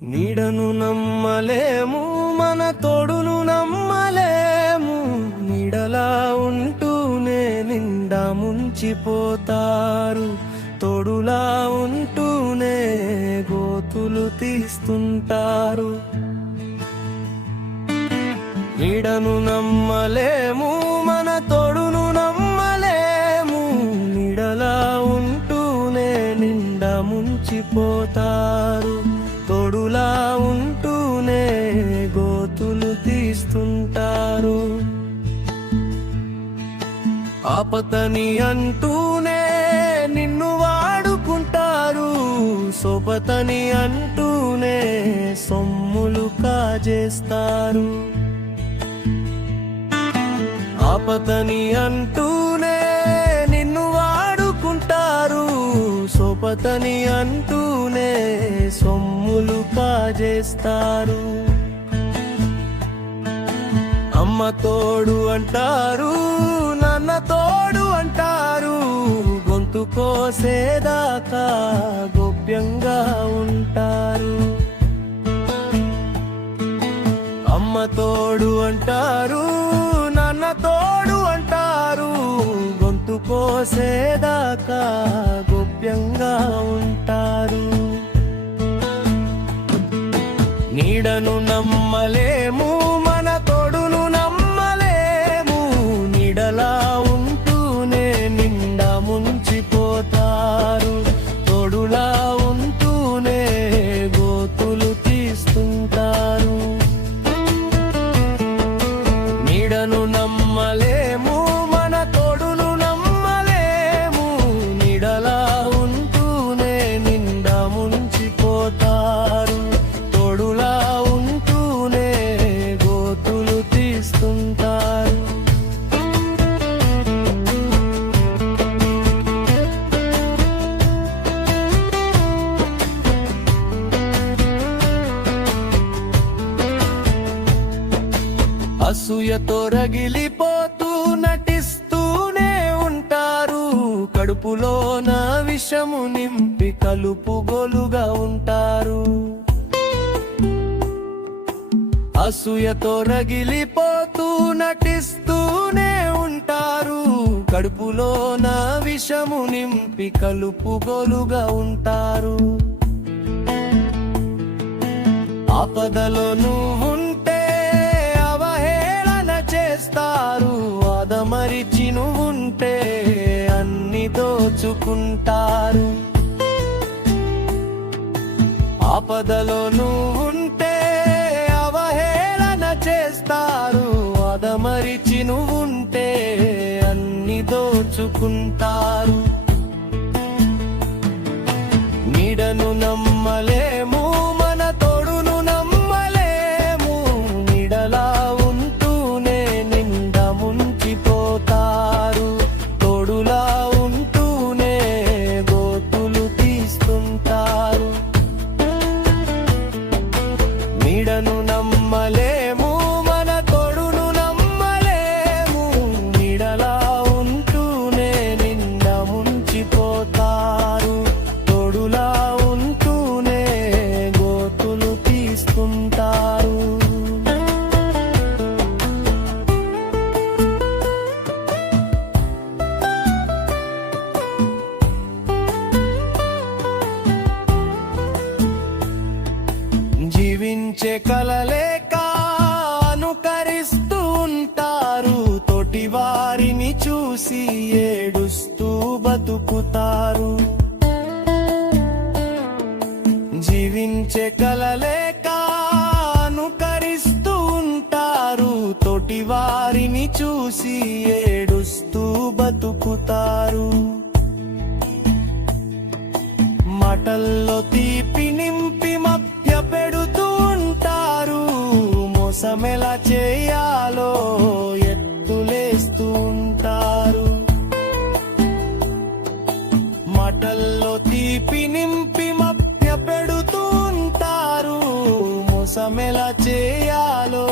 నీడను నమ్మలేము, మన తోడును నమ్మలేము. నీడలా ఉంటూనే నిండా ముంచిపోతారు, తోడులా ఉంటూనే గోతులు తీస్తుంటారు. నీడను నమ్మలేము, మన తోడును నమ్మలేము. నీడలా ఉంటూనే నిండా ముంచిపోతారు, తోడులా ఉంటూనే గోతులు తీస్తుంటారు. ఆపతని అంటూనే నిన్ను వాడుకుంటారు, సోపతని అంటూనే సొమ్ములు కాజేస్తారు. ఆపతని అంటూనే నిన్ను వాడుకుంటారు, సోపతని అంటూనే సొమ్ములు కాజేస్తారు. అమ్మ తోడు అంటారు, నాన్న తోడు అంటారు, గొంతు కోసేదాకా గోప్యంగా ఉంటారు. అమ్మ తోడు అంటారు, నాన్న తోడు అంటారు, గొంతు కోసేదాకా గోప్యంగా ఉంటారు. నీడను నమ్మలేము, మన తోడును నమ్మలేము. నీడలా ఉంటూనే నిండా ముంచిపోతారు, తోడులా ఉంటూనే గోతులు తీస్తుంటారు. నీడను నమ్మలేము, మన తోడును నమ్మలేము. నీడలా ఉంటూనే నిండా ముంచిపోతారు, తోడులా ఉంటూనే గోతులు తీస్తుంటారు. అసూయతో రగిలిపోతూ నటిస్తూనే ఉంటారు, కడుపులోన విషము నింపి కలుపుగోలుగా ఉంటారు. అసూయతో రగిలిపోతూ నటిస్తూనే ఉంటారు, కడుపులోన విషము నింపి కలుపుగోలుగా ఉంటారు. ఆపదలో నువ్వుంటే అవహేళన చేస్తారు, ఆదమరిచి నువ్వుంటే అన్ని దోచుకుంటారు. ఆపదలో నువ్వుంటే అవహేళన చేస్తారు, ఆదమరిచి నువ్వుంటే అన్ని దోచుకుంటారు. నీడను నమ్మలేము, మన తోడును నమ్మలేము. నీడలా ఉంటూనే నిండా ముంచిపోతారు, తోడులా ఉంటూనే గోతులు తీస్తుంటారు. నీడను నమ్మలేము, మన తోడును నమ్మలేము. నీడలా ఉంటూనే నిండా ముంచిపోతారు, తోడులా ఉంటూనే గోతులు తీస్తుంటారు. జీవించే కలలేక అనుకరిస్తూ ఉంటారు, తోటి వారిని చూసి ఏడుస్తూ బతుకుతారు. జీవించే కలలేక అనుకరిస్తూ ఉంటారు, తోటి వారిని చూసి ఏడుస్తూ బతుకుతారు. మాటల్లో తీపి నింపి మధ్య పెడుతూ ఉంటారు, మోసమెలా చేయాలో ఎత్తులేస్తూ ఉంటారు. మాటల్లో తీపి నింపి మధ్య పెడుతూ ఉంటారు, మోసమెలా చేయాలో